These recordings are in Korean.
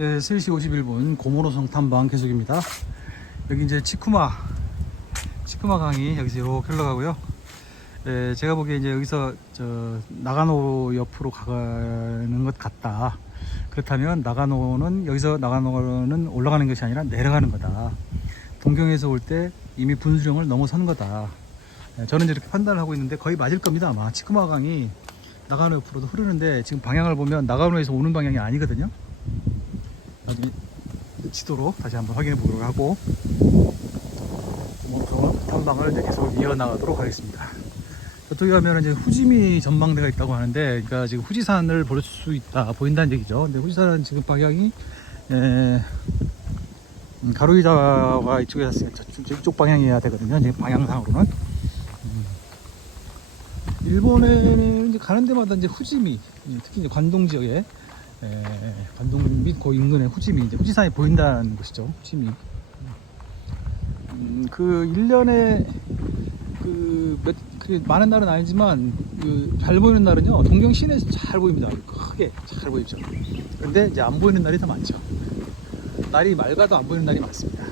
네, 3시 51분 고모노성 탐방 계속입니다. 여기 이제 치쿠마 강이 여기서 이렇게 흘러가고요. 네, 제가 보기에 이제 여기서 나가노 옆으로 가는 것 같다. 그렇다면 여기서 나가노는 올라가는 것이 아니라 내려가는 거다. 동경에서 올 때 이미 분수령을 넘어선 거다. 네, 저는 이렇게 판단을 하고 있는데 거의 맞을 겁니다. 아마 치쿠마 강이 나가노 옆으로도 흐르는데 지금 방향을 보면 나가노에서 오는 방향이 아니거든요. 나중에 지도로 다시 한번 확인해 보도록 하고 탐방을 계속 이어나가도록 하겠습니다. 저쪽에 가면 이제 후지미 전망대가 있다고 하는데, 그러니까 지금 후지산을 볼 수 있다, 보인다는 얘기죠. 근데 후지산은 지금 방향이 가로이자와 이쪽에 이쪽 방향이어야 되거든요. 지금 방향상으로는. 일본에는 이제 가는 데마다 이제 후지미, 특히 이제 관동 지역에 관동 및 그 인근의 후지미, 이제 후지산이 보인다는 것이죠. 후지미. 그 1년에 그렇게 많은 날은 아니지만 잘 보이는 날은요, 동경 시내에서 잘 보입니다. 크게 잘 보이죠. 근데 이제 안 보이는 날이 더 많죠. 날이 맑아도 안 보이는 날이 많습니다.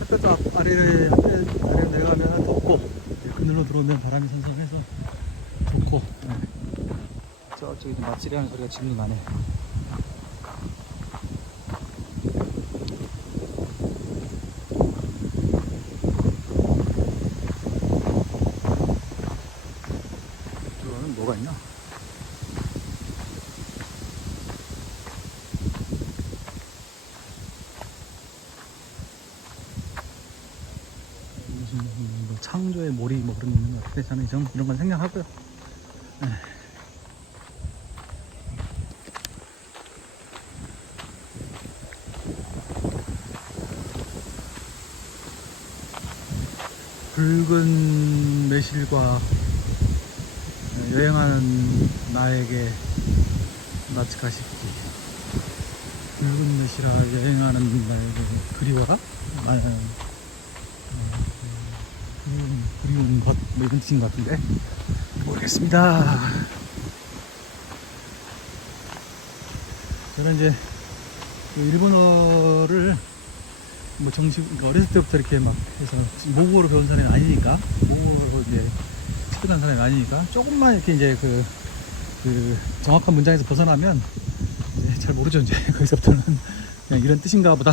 햇볕도 아래로 내려가면 덥고, 그늘로 들어오면 바람이 선선해서 좋고, 저쪽에 맛질이 하는 소리가 지금 나네. 이쪽은 뭐가 있나? 무슨 뭐 창조의 몰이 뭐 그런 게 있는 것 같은데, 저는 이런 건 생략하고요. 붉은 매실과 여행하는 나에게 나츠카시키. 붉은 매실과 여행하는 나에게 그리워라? 그리운 것, 뭐 이런 뜻인 것 같은데 모르겠습니다. 저는 이제 일본어를 뭐 그러니까 어렸을 때부터 이렇게 막 해서 모국어로 배운 사람이 아니니까, 모국어로 이제 습득한 사람이 아니니까, 조금만 이렇게 이제 그 정확한 문장에서 벗어나면 이제 잘 모르죠. 이제 거기서부터는 그냥 이런 뜻인가 보다.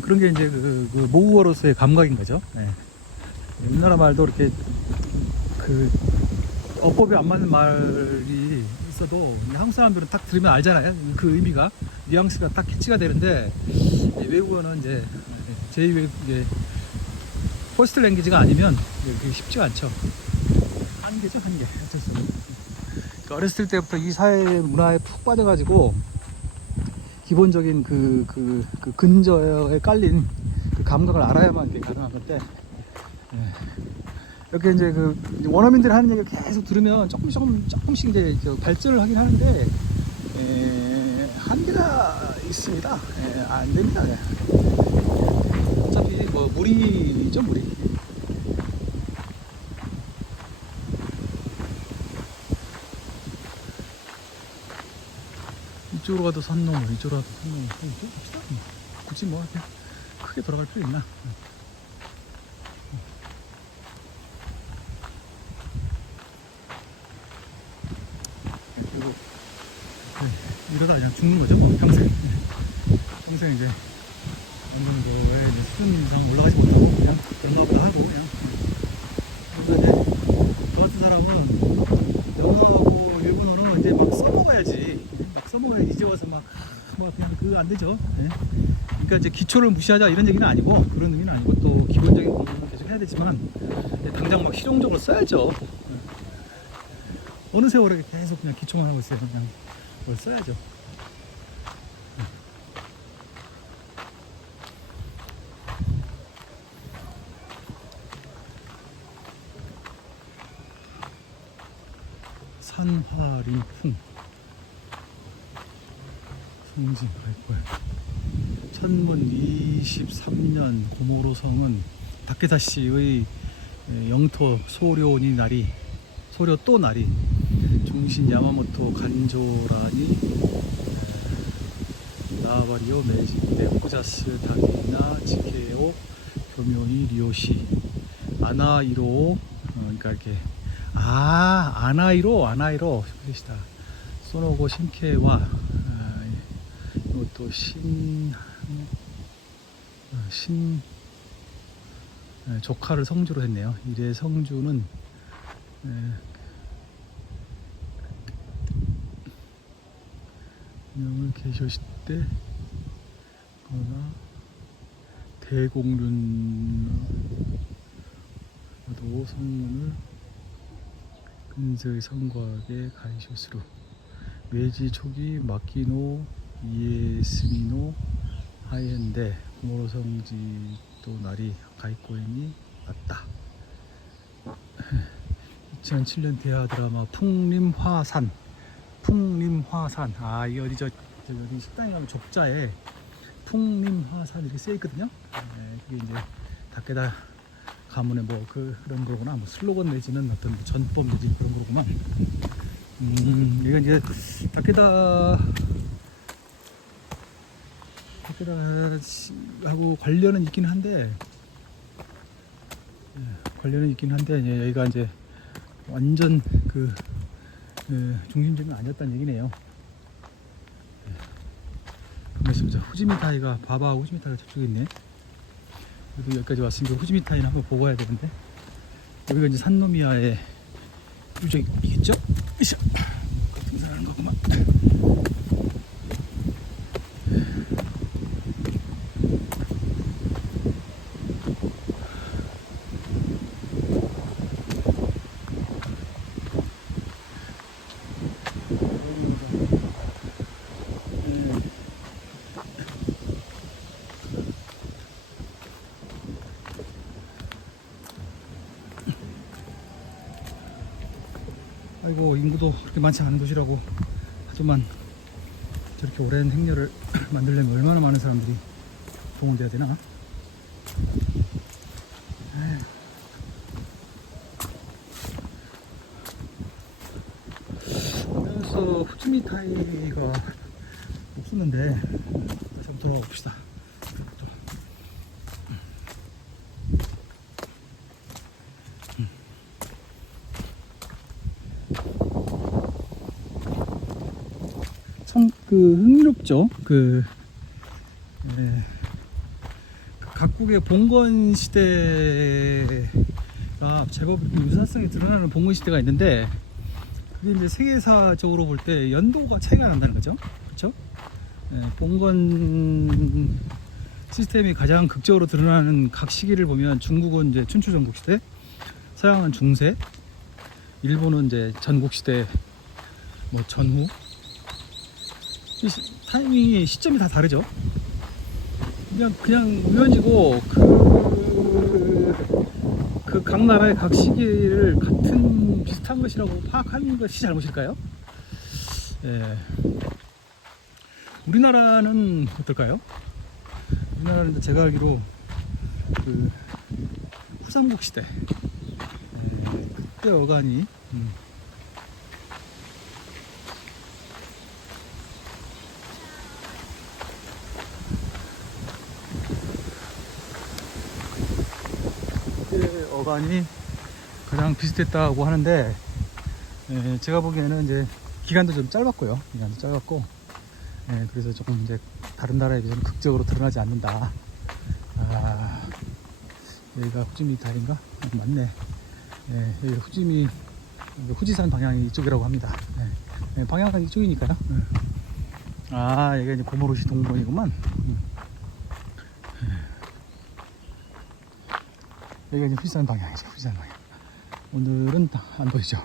그런 게 이제 그 모국어로서의 감각인 거죠. 네. 우리나라 말도 이렇게 어법이 안 맞는 말이 있어도 한국 사람들은 딱 들으면 알잖아요. 그 의미가, 뉘앙스가 딱 캐치가 되는데, 외국어는 이제 제2외 퍼스트 랭귀지가 아니면 그게 쉽지가 않죠. 한계죠, 한계. 어쩔 수 없는. 그러니까 어렸을 때부터 이 사회 문화에 푹 빠져가지고 기본적인 그 근저에 깔린 그 감각을 알아야만 이게 가능한 건데, 이렇게 이제 원어민들이 하는 얘기를 계속 들으면 조금씩 이제 발전을 하긴 하는데, 한계가 있습니다. 안 됩니다. 어차피 뭐 무리죠, 무리. 이쪽으로 가도 산 넘어, 이쪽으로 가도 산 넘어. 봅시다. 굳이 뭐 이렇게 크게 돌아갈 필요 있나? 그리고 이러다 그냥 죽는 거죠, 뭐 평생 이제 완전 거에 이제 수준 이상 올라가지 못하고 그냥 연마보다 하고 그냥. 그러니까 이제 저 같은 사람은 영어하고 일본어는 이제 막 써먹어야지, 이제 와서 막 그냥 그거 안 되죠. 그러니까 이제 기초를 무시하자 이런 얘기는 아니고, 그런 의미는 아니고, 또 기본적인 공부는 계속 해야 되지만 당장 막 실용적으로 써야죠. 어느 세월에 계속 그냥 기초만 하고 있어요. 그냥 그걸 써야죠. 산화림풍. 중심 발굴. 천문 23년 고모로성은 다케다시의 영토 소료니 나리, 소료 또 나리, 중신 야마모토 간조라니 나바리오 메지데 호자스 다기나 지케오 교묘니 리오시 아나이로 그러니까 이렇게 아나이로 소리시다. 소노고 신케와 이것도 신 조카를 성주로 했네요. 이래 성주는 명을 계셨을 때 거나 대공륜도 성문을 근서의 성곽에 가이쇼스로 메지 초기 마키노 이에스미노 하이엔데 고모로성지도 날이 가이코엔이 났다. 2007년 대하 드라마 풍림화산. 이 어디 여기 식당에 가면 족자에 풍림화산 이렇게 쓰여 있거든요. 그게 이제 다케다 가문의 뭐 그런 거구나. 뭐 슬로건 내지는 어떤 전법 내지 그런 거구만. 이건 이제 다케다하고 관련은 있긴 한데, 이제 여기가 이제 완전 중심점이 아니었다는 얘기네요. 반갑습니다. 후지미타이가 바바하고 후지미타이가 저쪽에 있네. 그래도 여기까지 왔으니까 후지미타이는 한번 보고 와야 되는데, 여기가 이제 산노미야의 유적이겠죠? 으쌰. 등산하는 거구만. 아이고, 인구도 그렇게 많지 않은 도시라고 하지만 저렇게 오랜 행렬을 만들려면 얼마나 많은 사람들이 동원돼야 되나? 그래서 후지미타이가 없었는데 다시 한번 돌아가 봅시다. 참 흥미롭죠. 각국의 봉건 시대가 제법 유사성이 드러나는 봉건 시대가 있는데, 그게 이제 세계사적으로 볼 때 연도가 차이가 난다는 거죠. 그렇죠? 봉건 시스템이 가장 극적으로 드러나는 각 시기를 보면, 중국은 이제 춘추 전국 시대, 서양은 중세, 일본은 이제 전국 시대 뭐 전후. 타이밍이 시점이 다 다르죠. 그냥 우연이고 각 나라의 각 시기를 같은 비슷한 것이라고 파악하는 것이 잘못일까요? 우리나라는 어떨까요? 우리나라는 제가 알기로 후삼국 시대 그때 어간이 어간이 가장 비슷했다고 하는데, 제가 보기에는 이제 기간도 좀 짧았고요. 그래서 조금 이제 다른 나라에 비해서는 극적으로 드러나지 않는다. 여기가 후지미타인가? 맞네. 여기 후지산 방향이 이쪽이라고 합니다. 방향은 이쪽이니까요. 여기가 이제 고모로시 동문이구만. 여기가 이제 후지산 방향이죠. 후지산 방향. 오늘은 안 보이죠.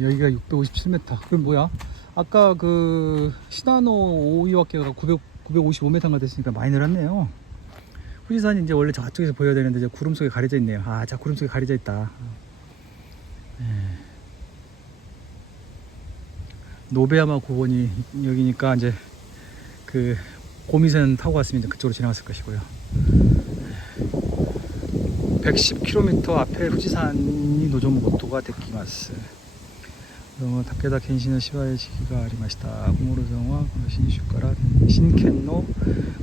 여기가 657m. 그럼 뭐야? 아까 시나노 오이와케가 955m가 됐으니까 많이 늘었네요. 후지산이 이제 원래 저쪽에서 보여야 되는데 이제 구름 속에 가려져 있네요. 자, 구름 속에 가려져 있다. 노베야마 고원이 여기니까 이제 그 고미선 타고 갔으면 이제 그쪽으로 지나갔을 것이고요. 110km 앞에 후지산이 노조무 고토가 데키마스. 타케다 켄시노 시바의 지기가 아리마시다. 구모로정와 신슈카라 신켄노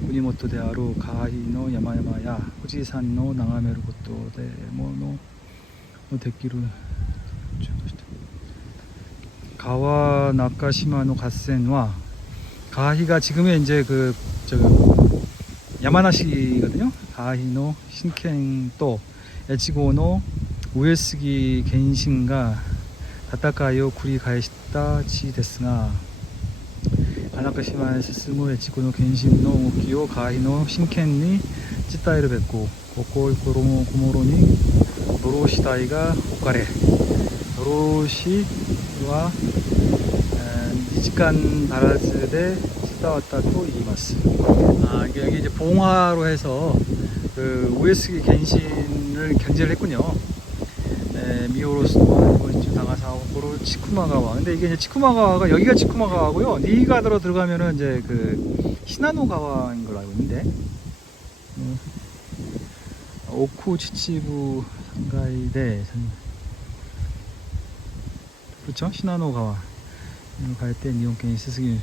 우니모토 데아루 가히노 야마야마야 후지산노 나가메루 고토 데모노 데키루 가와 나카시마노 가센와 가히가 지금의 이제 그 야마나시거든요. 가히노 신켄또 에치고노 우에스기 겐신가 다타카요 구리 가에시다 치 데스가 가나카시마에 스스모 에치고노 겐신노 오키요 가히노 신켄니 찌따이를 뵙고 고코 고로모 고모로니 노로시다이가 오카레 노로시와 니지칸 바라즈데 찌따왔다 또 이기마스. 이게 여기 이제 봉화로 해서 그 우에스기 겐신을 견제를 했군요. 미오로스와 나가사오코로 치쿠마가와. 근데 이게 이제 치쿠마가와가 여기가 치쿠마가와고요. 니가드로 들어가면은 이제 그 시나노가와인 걸로 알고 있는데. 오쿠 치치부 상가이데 그렇죠? 시나노가와 갈 때 니온켄이 스스기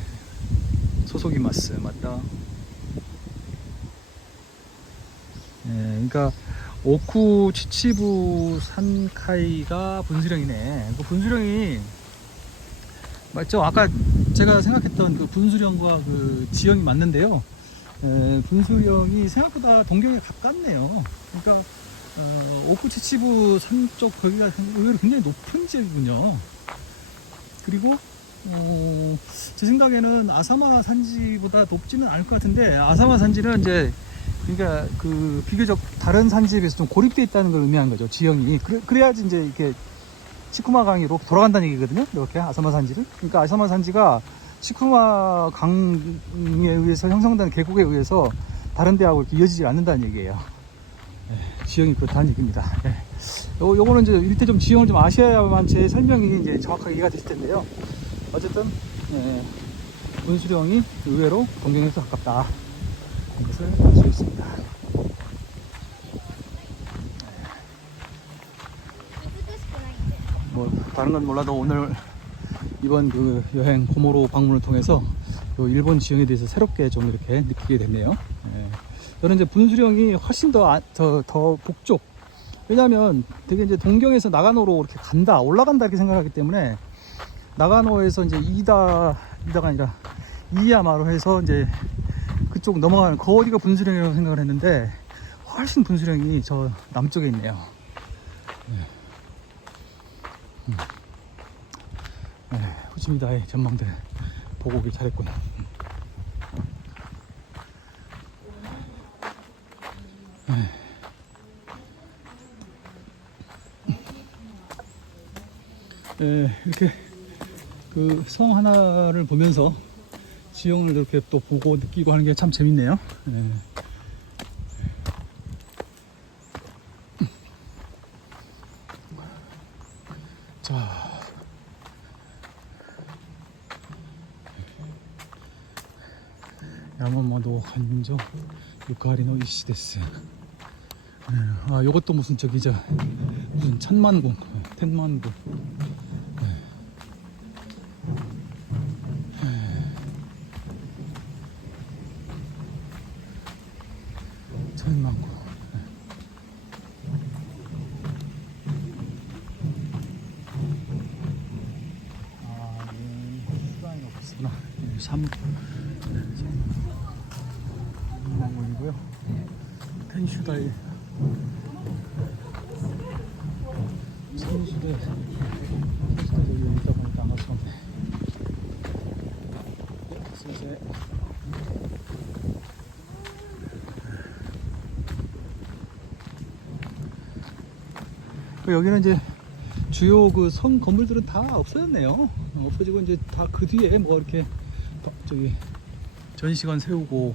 소속이 마스 맞다. 그러니까 오쿠 치치부 산카이가 분수령이네. 그 분수령이 맞죠? 아까 제가 생각했던 그 분수령과 그 지형이 맞는데요. 분수령이 생각보다 동경에 가깝네요. 그러니까 오쿠 치치부 산 쪽 거기가 의외로 굉장히 높은 지역이군요. 그리고 제 생각에는 아사마 산지보다 높지는 않을 것 같은데, 아사마 산지는 이제 그러니까 그 비교적 다른 산지에 비해서 좀 고립되어 있다는 걸 의미하는 거죠. 지형이. 그래야지 이제 이렇게 치쿠마 강이 이렇게 돌아간다는 얘기거든요. 이렇게 아사마 산지를. 그러니까 아사마 산지가 치쿠마 강에 의해서 형성된 계곡에 의해서 다른 데하고 이렇게 이어지지 않는다는 얘기예요. 지형이 그렇다는 얘기입니다. 요거는 이제 일대 좀 지형을 좀 아셔야만 제 설명이 이제 정확하게 이해가 되실 텐데요. 어쨌든 분수령이 의외로 동경에서 가깝다. 이것을 알 수 있습니다. 뭐 다른 건 몰라도 오늘 이번 그 여행 고모로 방문을 통해서 요 일본 지형에 대해서 새롭게 좀 이렇게 느끼게 됐네요. 저는 이제 분수령이 훨씬 더 북쪽. 왜냐하면 되게 이제 동경에서 나가노로 이렇게 올라간다 이렇게 생각하기 때문에 나가노에서 이제 이다가 아니라 이야마로 해서 이제 그쪽 넘어가는 그 어디가 분수령이라고 생각을 했는데 훨씬 분수령이 저 남쪽에 있네요. 호치민다의 전망대 보고 오길 잘했군. 이렇게 그 성 하나를 보면서 지형을 이렇게 또 보고 느끼고 하는 게 참 재밌네요. 자, 야마마도 간조 유카리노 이시데스. 요것도 무슨 무슨 천만궁, 텐만궁. 천만궁. 수단이 없구나. 천만궁이고요. 텐슈다이. 선수대 여기 있다 보니까 안 갔었네. 슬슬 여기는 이제 주요 그 성 건물들은 다 없어졌네요. 없어지고 이제 다 그 뒤에 뭐 이렇게 전시관 세우고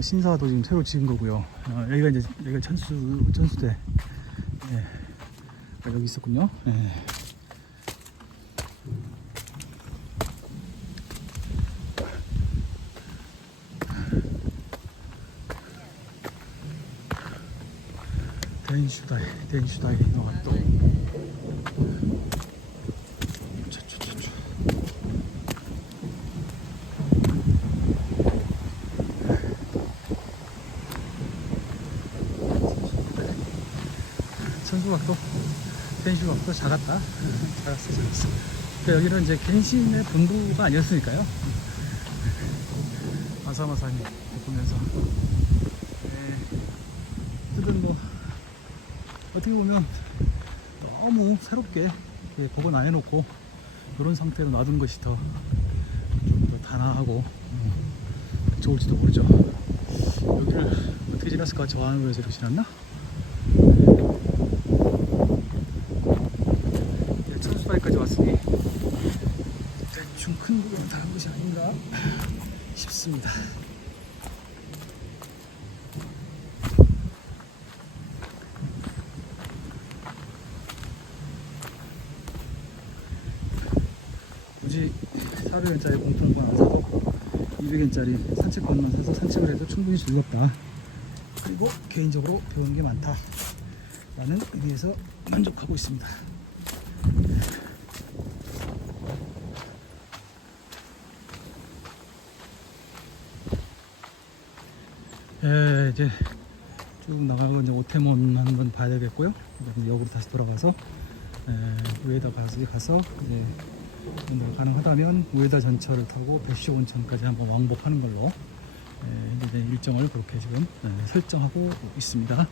신사도 지금 새로 지은 거고요. 여기가 전수대. 여기 있었군요. 電主台の後천수각도 겐슈각도 작았다. 작았어. 그러니까 여기는 이제 겐신의 본부가 아니었으니까요. 아사마산이 보면서 어쨌든 뭐 어떻게 보면 너무 새롭게 복원 안 해놓고 이런 상태로 놔둔 것이 더 좀 더 단아하고 좋을지도 모르죠. 여기를 어떻게 지났을까? 저 안으로 해서 이렇게 지났나? 천수다리까지 왔으니 대충 큰 부분은 다른 것이 아닌가 싶습니다. 굳이 400엔짜리 봉투를 안 사도 200엔짜리 산책권만 사서 산책을 해도 충분히 즐겁다. 그리고 개인적으로 배운 게 많다 라는 의미에서 만족하고 있습니다. 이제 쭉 나가고 이제 오테몬 한번 봐야 되겠고요. 역으로 다시 돌아가서 우에다 가서 이제 뭐 가능하다면 우에다 전철을 타고 배시오 온천까지 한번 왕복하는 걸로 이제 일정을 그렇게 지금 설정하고 있습니다.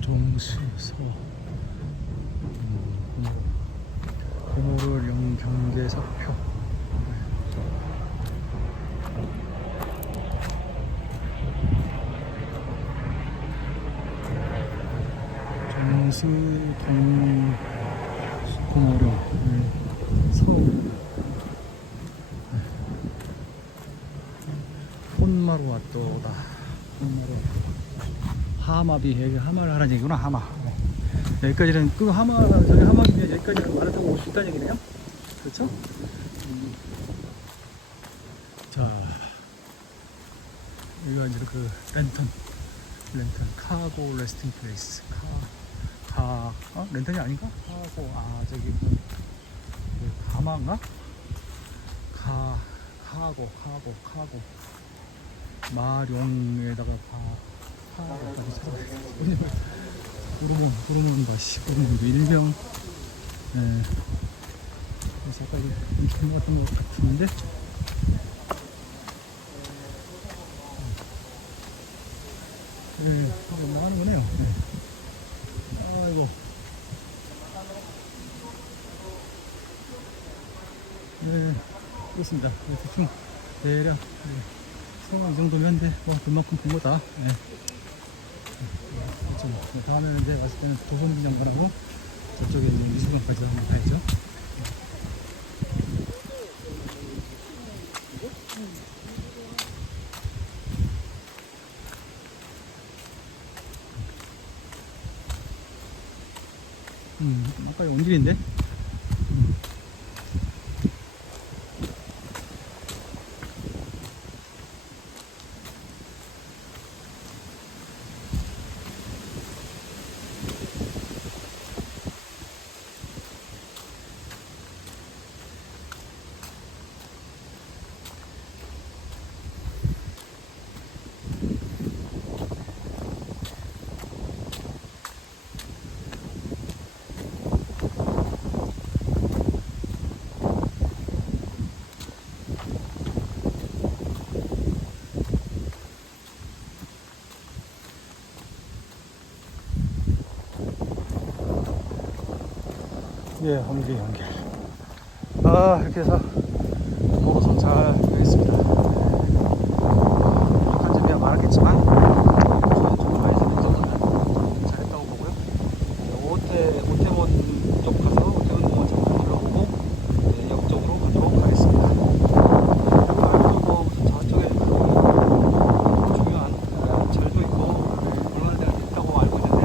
종수서 고모를 영경제사표 정수동 고모령 서울 혼마루 왔도다. 혼마루 하마비 여기 하마를 하라는 얘기구나. 하마. 여기까지는 그 하마 저기 하마면 여기까지는 말을 타고 올 수 있다는 얘기네요. 그렇죠? 자 여기가 이제 그 랜턴 카고 레스팅 플레이스 랜턴이 아닌가? 카고 저기 그 가마인가? 카고 마룡에다가 파까지 찾아봤어. 구르몬 구르몬도 일명 그래서 아까 이렇게 같은 것 같은데 나가는 거네요. 아이고 그렇습니다. 대충 대략 성황 이 정도면 뭐 그만큼 본 거다. 그렇죠. 다음에는 이제 왔을 때는 도봉기 장관하고 저쪽에 있는 미술관까지 한번 가야죠. 아까 온 길인데. 예, 연계. 아, 이렇게 해서 도로선 잘 되겠습니다. 부족한 점이 많았겠지만 저는 정말에서는 이 정도는 잘했다고 보고요. 오태원 쪽 가서 오태원 공원 잠깐 둘러보고 역 쪽으로 가도록 하겠습니다. 그리고 뭐 저쪽에 중요한 절도 있고 얼마나 데가 있다고 알고 있는데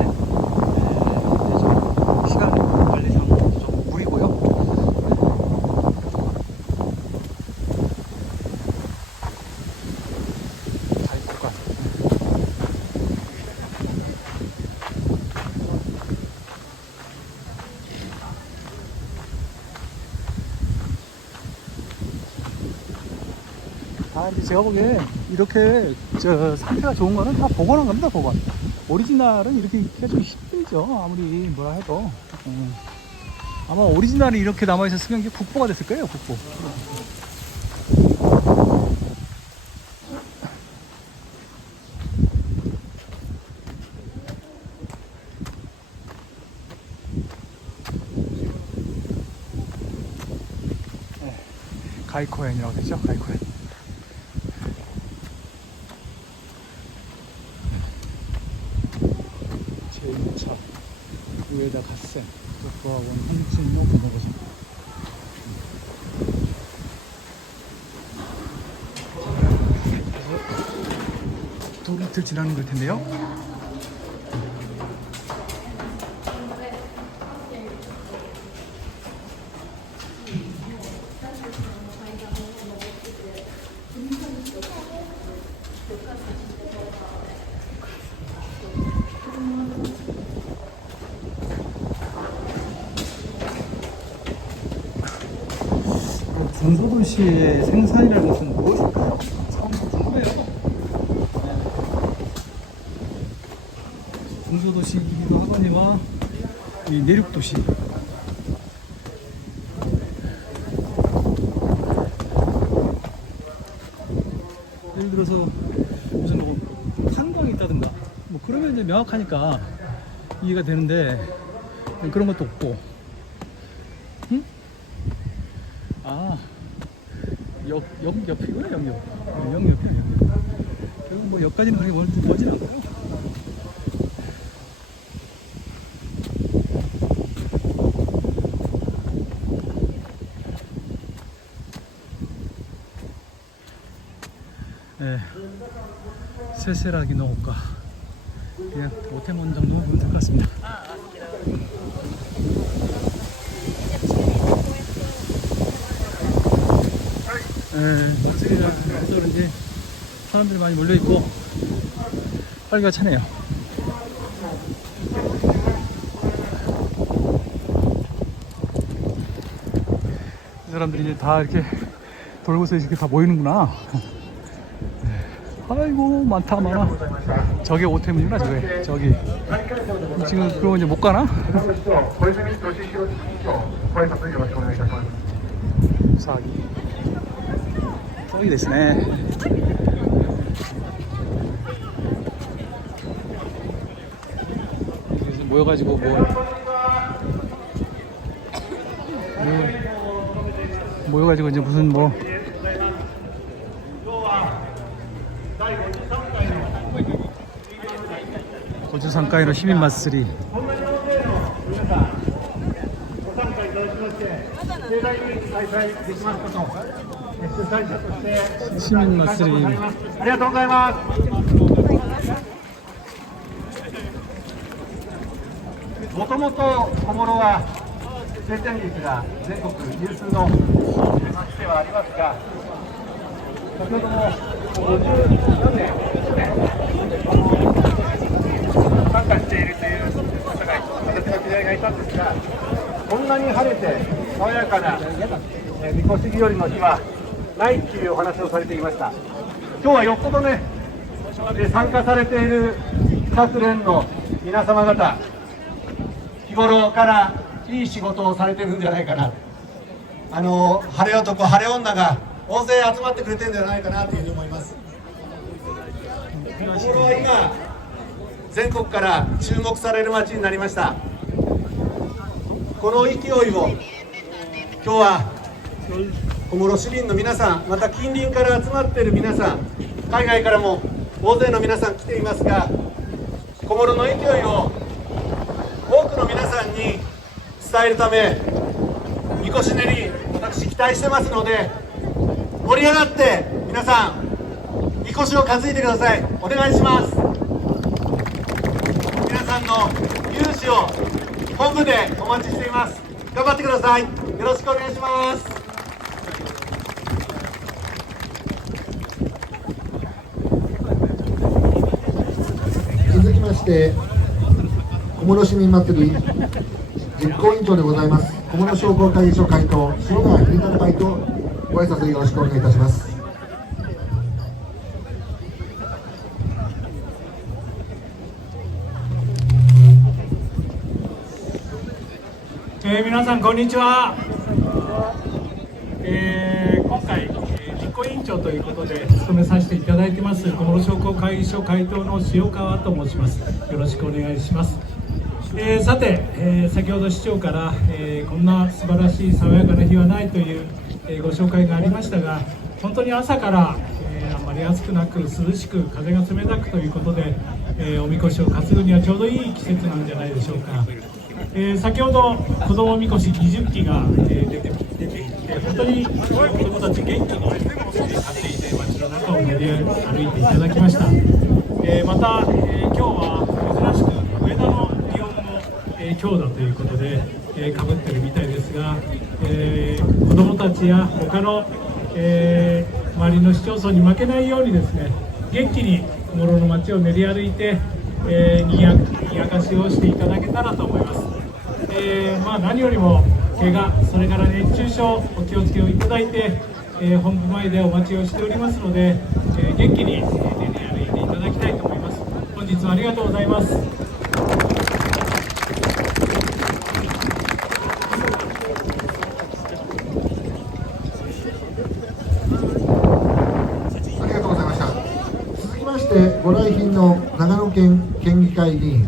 좀 시간 관리상 좀 무리고요. 잘 있을 것 같아요. 아, 근데 제가 보기에 이렇게 상태가 좋은 거는 다 복원한 겁니다, 복원. 오리지널은 이렇게 입기가 좀 힘들죠, 아무리 뭐라 해도. 아마 오리지널이 이렇게 남아있었으면 이게 국보가 됐을 거예요, 국보. 가이코엔이라고 되죠, 가이코엔. 제2차 우에다 갓센 도쿄학원 홍진로 건너고서 또 이틀 지나는 걸 텐데요. 중소도시의 생산이라는 것은 무엇일까요? 참 궁금해요. 중소도시이기도 하거니와 이 내륙도시. 예를 들어서 무슨 뭐 탄광이 있다든가 뭐 그러면 이제 명확하니까 이해가 되는데 그런 것도 없고. 응? 아, 역 옆이구나, 역 옆. 결국 뭐 역까지는 그렇게 멀진 않고요. 네, 세세라기 노호가 그냥 오태원 정도 보면 될 것 같습니다. 연습이라 해서 그런지 사람들이 많이 몰려있고 활기가 차네요. 이 사람들이 이제 다 이렇게 돌고서 이렇게 다 모이는구나. 아이고, 많아. 저게 오태문이구나, 저기. 지금 그러고 이제 못 가나? 저기 됐네. 그래서 모여가지고 모여가지고 이제 무슨 뭐 고주상가이로 시민 마쓰리 시민 마쓰리 ありがとうございます。もともと小諸は晴天率が全国有数の町ではありますが、先ほども50年参加しているという方が私の知り合いがいたんですが、こんなに晴れて爽やかなみこし日和の日はないっていうお話をされていました。今日はよっぽどね、参加されている各連の皆様方、日頃からいい仕事をされてるんじゃないかな、晴れ男晴れ女が大勢集まってくれてるんじゃないかなというふうに思います。これは今全国から注目される街になりました。この勢いを今日は小諸市民の皆さん、また近隣から集まっている皆さん、海外からも大勢の皆さん来ていますが、小諸の勢いを多くの皆さんに伝えるため、みこし練り、私期待してますので、盛り上がって皆さんみこしを担いでください。お願いします。皆さんの勇姿を本部でお待ちしています。頑張ってください。よろしくお願いします。続きまして小諸市民祭り実行委員長でございます小諸商工会議所会頭塩川秀忠会とご挨拶よろしくお願いいたします。皆さんこんにちは。今回、実行委員長ということで務めさせていただいてます小諸商工会議所会頭の塩川と申します。よろしくお願いします。さて、先ほど市長から、こんな素晴らしい爽やかな日はないという、ご紹介がありましたが、本当に朝から、あまり暑くなく涼しく風が冷たくということで、おみこしを担ぐにはちょうどいい季節なんじゃないでしょうか。先ほど子どもみこし20機が、出てきて本当に子どもたち元気に立っていて街の中を練り歩いていただきました。また、今日は珍しく上田の祇園も、今日だということでかぶってるみたいですが、子どもたちや他の、周りの市町村に負けないようにですね、元気に小諸の街を練り歩いて、にぎやかしをしていただけたらと思います。何よりも怪我、それから熱中症お気をつけをいただいて、本部前でお待ちをしておりますので、元気に練り歩いていただきたいと思います。本日はありがとうございます。ありがとうございました。続きましてご来賓の長野県県議会議員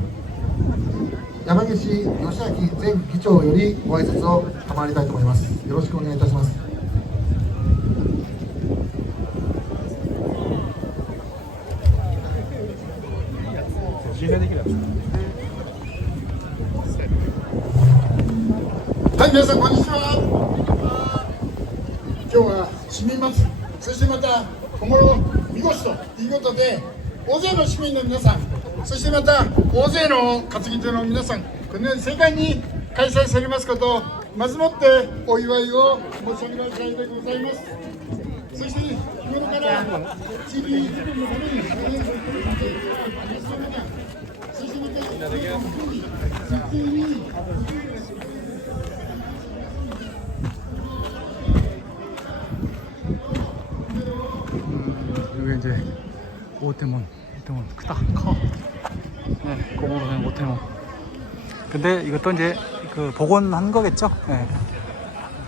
山岸義明前議長よりご挨拶を賜りたいと思います。よろしくお願いいたします。はい、皆さんこんにちは。今日は市民祭り、そしてまた小諸みこしということで、大勢の市民の皆さん、そしてまた大勢の担ぎ手の皆さん、このように盛大に開催されますことをまずもってお祝いを申し上げられたいでございます。そして日頃から地域づくりのために大変ご協力いただいています。そしてまた実際に여기 이제 오태몬 크다 커. 네, 고모로는 오태몬. 근데 이것도 이제 그 복원한 거겠죠? 네.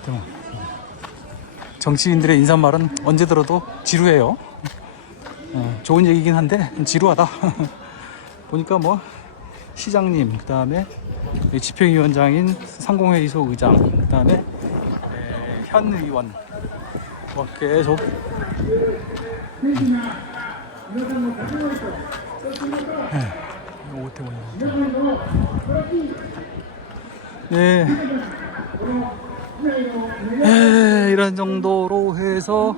오태몬. 정치인들의 인사말은 언제 들어도 지루해요. 좋은 얘기긴 한데 지루하다. 보니까 뭐 시장님, 그 다음에 집행위원장인 상공회의소 의장, 그 다음에 현 의원, 뭐 계속 네. 이런 정도로 해서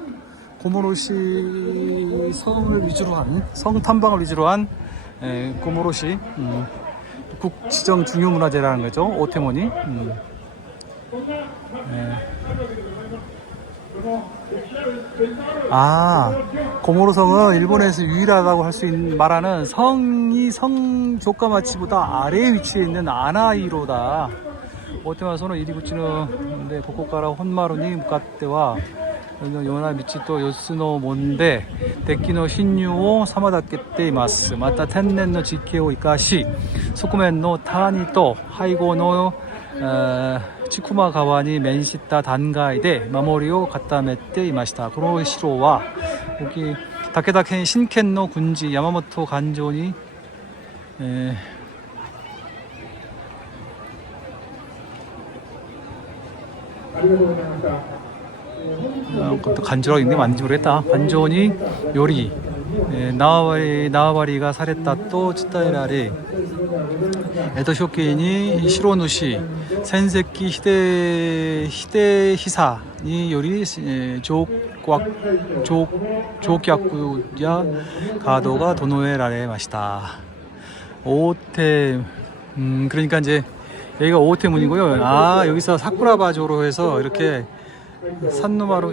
고모로시 성을 위주로 한, 성 탐방을 위주로 한 고모로시 국지정 중요문화재라는 거죠. 오태몬이. 고모로성은 일본에서 유일하다고 할 수 있는 말하는 성이 성 조카마치보다 아래에 위치해 있는 아나이로다. 오테마소는 이리구치는 데 고코카라 혼마루니 무카테와 요나 미치 또 요스노 몬데 데키노 신유오 사마다케테 이마스 마타 텐넨노 지케오 이카시 소쿠멘노 타니 또 하이고노 치쿠마 가와니 멘시타 단가이데 마모리오 갖다메테 이마시타 그로시로와 여기 다케다켄 신켄노 군지 야마모토 간조니 그것도 간조라고 있는데 맞는지 모르겠다. 간조니 요리. 나와바리가 사레타 또 츠타에라레 에도 쇼케인이 시로누시 센세키 히데 히사니 요리 조격구야 가도가 도노에라레 마시다. 오테 그러니까 이제 여기가 오테문이고요. 아 여기서 사쿠라바조로 해서 이렇게 산노마루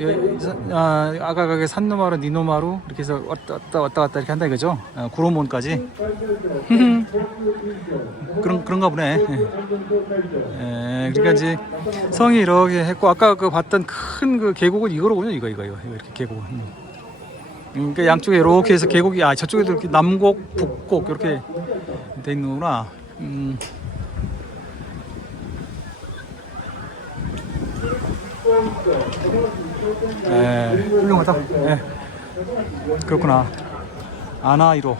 아가가게 산노마루 니노마루 이렇게 해서 왔다 갔다 이렇게 한다 이거죠. 구로몬까지 그런가 보네. 그러니까 이제 성이 이렇게 했고 아까 그 봤던 큰 그 계곡은 이거로군요. 이거 이렇게 계곡은. 그러니까 양쪽에 이렇게 해서 계곡이 저쪽에도 이렇게 남곡 북곡 이렇게 돼 있는구나. 훌륭하다. 그렇구나. 아나시로.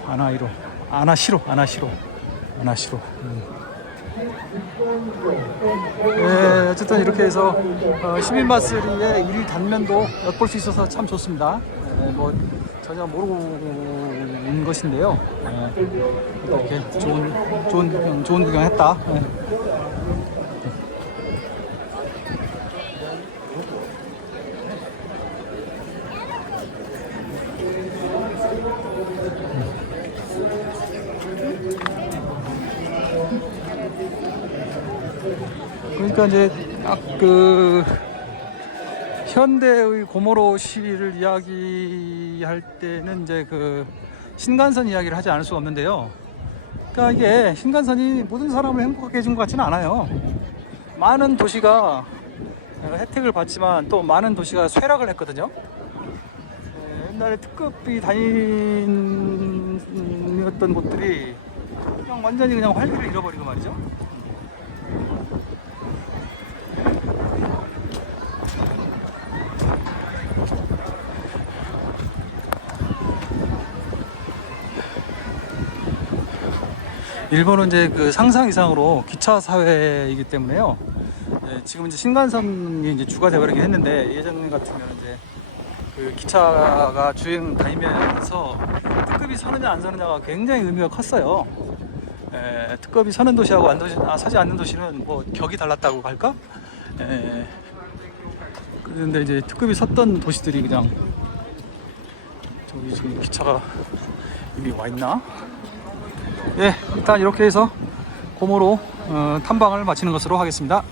어쨌든 이렇게 해서 시민 마쓰리의 일 단면도 엿볼 수 있어서 참 좋습니다. 뭐 전혀 모르고 온 것인데요. 이렇게 좋은 구경했다. 그러니까 이제 그 현대의 고모로시를 이야기할 때는 이제 그 신간선 이야기를 하지 않을 수가 없는데요. 그러니까 이게 신간선이 모든 사람을 행복하게 해준 것 같지는 않아요. 많은 도시가 혜택을 받지만 또 많은 도시가 쇠락을 했거든요. 옛날에 특급이 다니던 곳들이 그냥 완전히 그냥 활기를 잃어버리고 말이죠. 일본은 이제 그 상상 이상으로 기차 사회이기 때문에요. 지금 이제 신간선이 이제 주가 되어버리긴 했는데 예전 같으면 이제 그 기차가 주행 다니면서 특급이 서느냐 안 서느냐가 굉장히 의미가 컸어요. 특급이 서는 도시하고 서지 않는 도시는 뭐 격이 달랐다고 할까? 그런데 이제 특급이 섰던 도시들이 그냥 저기 지금 기차가 이미 와 있나? 일단 이렇게 해서 고모로 탐방을 마치는 것으로 하겠습니다.